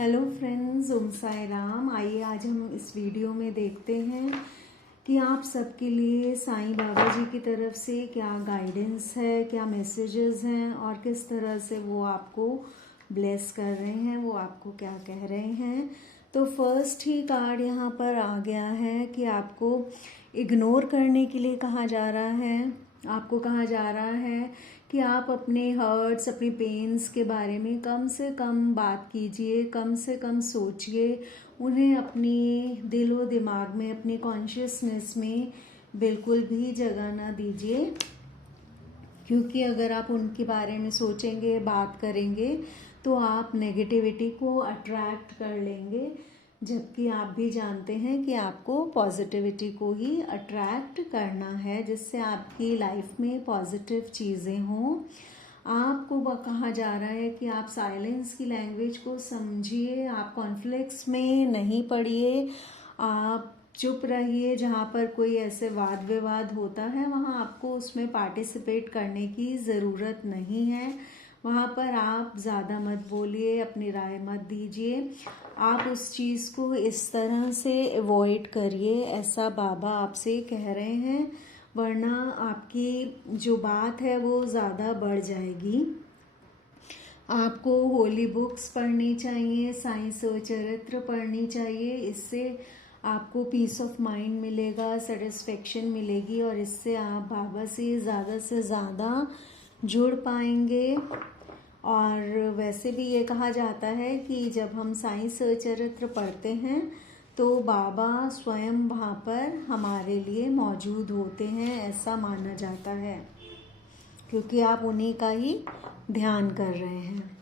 Hello friends, ओम साई राम। आइए आज हम इस वीडियो में देखते हैं कि आप सबके लिए साईं बाबा जी की तरफ से क्या गाइडेंस है, क्या मैसेजेस हैं और किस तरह से वो आपको ब्लेस कर रहे हैं, वो आपको क्या कह रहे हैं। तो फर्स्ट ही कार्ड यहाँ पर आ गया है कि आपको इग्नोर करने के लिए कहा जा रहा है। आपको कहा जा रहा है कि आप अपने हर्ट्स, अपनी पेन्स के बारे में कम से कम बात कीजिए, कम से कम सोचिए, उन्हें अपनी दिलो दिमाग में, अपनी कॉन्शियसनेस में बिल्कुल भी जगह ना दीजिए। क्योंकि अगर आप उनके बारे में सोचेंगे, बात करेंगे तो आप नेगेटिविटी को अट्रैक्ट कर लेंगे, जबकि आप भी जानते हैं कि आपको पॉजिटिविटी को ही अट्रैक्ट करना है, जिससे आपकी लाइफ में पॉजिटिव चीज़ें हों। आपको कहा जा रहा है कि आप साइलेंस की लैंग्वेज को समझिए, आप कॉन्फ्लिक्ट्स में नहीं पड़िए, आप चुप रहिए। जहाँ पर कोई ऐसे वाद विवाद होता है वहाँ आपको उसमें पार्टिसिपेट करने की ज़रूरत नहीं है। वहाँ पर आप ज़्यादा मत बोलिए, अपनी राय मत दीजिए। आप उस चीज़ को इस तरह से अवॉइड करिए, ऐसा बाबा आपसे कह रहे हैं, वरना आपकी जो बात है वो ज़्यादा बढ़ जाएगी। आपको होली बुक्स पढ़नी चाहिए, साईं चरित्र पढ़नी चाहिए। इससे आपको पीस ऑफ माइंड मिलेगा, सेटिस्फेक्शन मिलेगी और इससे आप बाबा से ज़्यादा जुड़ पाएंगे। और वैसे भी ये कहा जाता है कि जब हम साईं चरित्र पढ़ते हैं तो बाबा स्वयं वहाँ पर हमारे लिए मौजूद होते हैं, ऐसा माना जाता है, क्योंकि आप उन्हीं का ही ध्यान कर रहे हैं।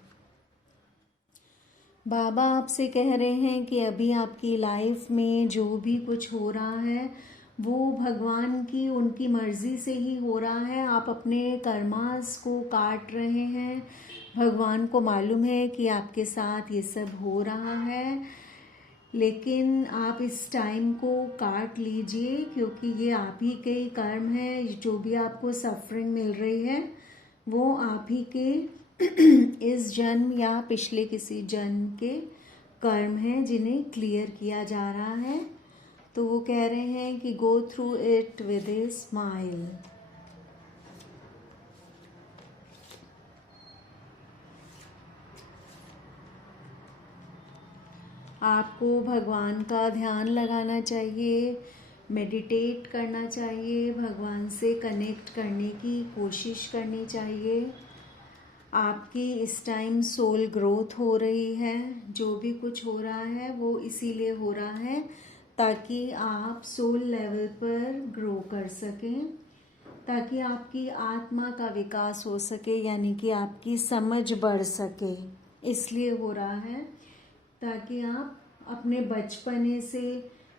बाबा आपसे कह रहे हैं कि अभी आपकी लाइफ में जो भी कुछ हो रहा है वो भगवान की, उनकी मर्जी से ही हो रहा है। आप अपने कर्मास को काट रहे हैं, भगवान को मालूम है कि आपके साथ ये सब हो रहा है, लेकिन आप इस टाइम को काट लीजिए, क्योंकि ये आप ही के कर्म है। जो भी आपको सफरिंग मिल रही है वो आप ही के इस जन्म या पिछले किसी जन्म के कर्म हैं, जिन्हें क्लियर किया जा रहा है। तो वो कह रहे हैं कि go through it with a smile. आपको भगवान का ध्यान लगाना चाहिए, मेडिटेट करना चाहिए, भगवान से कनेक्ट करने की कोशिश करनी चाहिए। आपकी इस टाइम सोल ग्रोथ हो रही है। जो भी कुछ हो रहा है वो इसीलिए हो रहा है ताकि आप सोल लेवल पर ग्रो कर सकें, ताकि आपकी आत्मा का विकास हो सके, यानी कि आपकी समझ बढ़ सके। इसलिए हो रहा है ताकि आप अपने बचपने से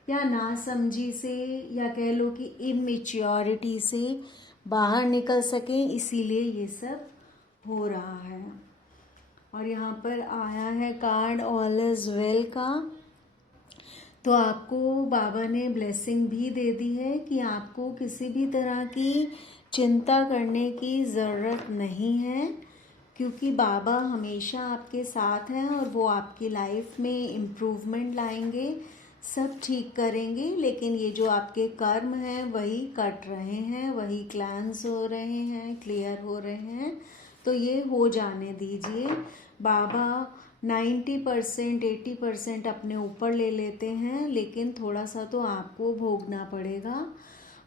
या नासमझी से या कह लो कि इमेच्योरिटी से बाहर निकल सकें, इसीलिए ये सब हो रहा है। और यहाँ पर आया है कार्ड ऑल इज वेल का। तो आपको बाबा ने ब्लेसिंग भी दे दी है कि आपको किसी भी तरह की चिंता करने की ज़रूरत नहीं है, क्योंकि बाबा हमेशा आपके साथ हैं और वो आपकी लाइफ में इम्प्रूवमेंट लाएंगे, सब ठीक करेंगे। लेकिन ये जो आपके कर्म हैं वही कट रहे हैं, वही क्लेंस हो रहे हैं, क्लियर हो रहे हैं, तो ये हो जाने दीजिए। बाबा 90% 80% अपने ऊपर ले लेते हैं, लेकिन थोड़ा सा तो आपको भोगना पड़ेगा।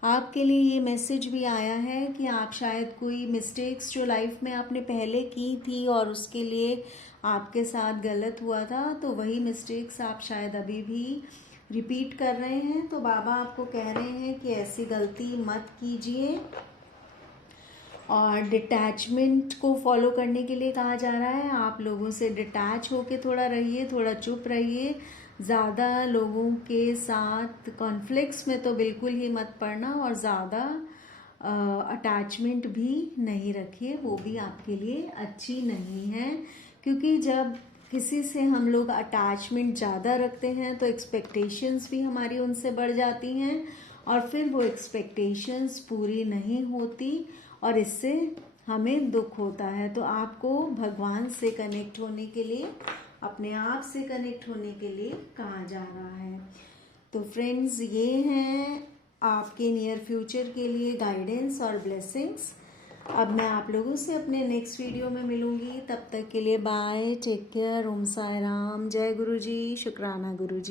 आपके लिए ये मैसेज भी आया है कि आप शायद कोई मिस्टेक्स जो लाइफ में आपने पहले की थी और उसके लिए आपके साथ गलत हुआ था, तो वही मिस्टेक्स आप शायद अभी भी रिपीट कर रहे हैं। तो बाबा आपको कह रहे हैं कि ऐसी गलती मत कीजिए। और डिटैचमेंट को फॉलो करने के लिए कहा जा रहा है। आप लोगों से डिटैच होके थोड़ा रहिए, थोड़ा चुप रहिए। ज़्यादा लोगों के साथ कॉन्फ्लिक्ट्स में तो बिल्कुल ही मत पड़ना, और ज़्यादा अटैचमेंट भी नहीं रखिए, वो भी आपके लिए अच्छी नहीं है। क्योंकि जब किसी से हम लोग अटैचमेंट ज़्यादा रखते हैं तो एक्सपेक्टेशंस भी हमारी उनसे बढ़ जाती हैं, और फिर वो एक्सपेक्टेशंस पूरी नहीं होती और इससे हमें दुख होता है। तो आपको भगवान से कनेक्ट होने के लिए अपने आप से कनेक्ट होने के लिए कहा जा रहा है। तो फ्रेंड्स, ये हैं आपके नियर फ्यूचर के लिए गाइडेंस और ब्लेसिंग्स। अब मैं आप लोगों से अपने नेक्स्ट वीडियो में मिलूंगी। तब तक के लिए बाय, टेक केयर, ओम साई राम, जय गुरु जी, शुक्राना गुरु जी।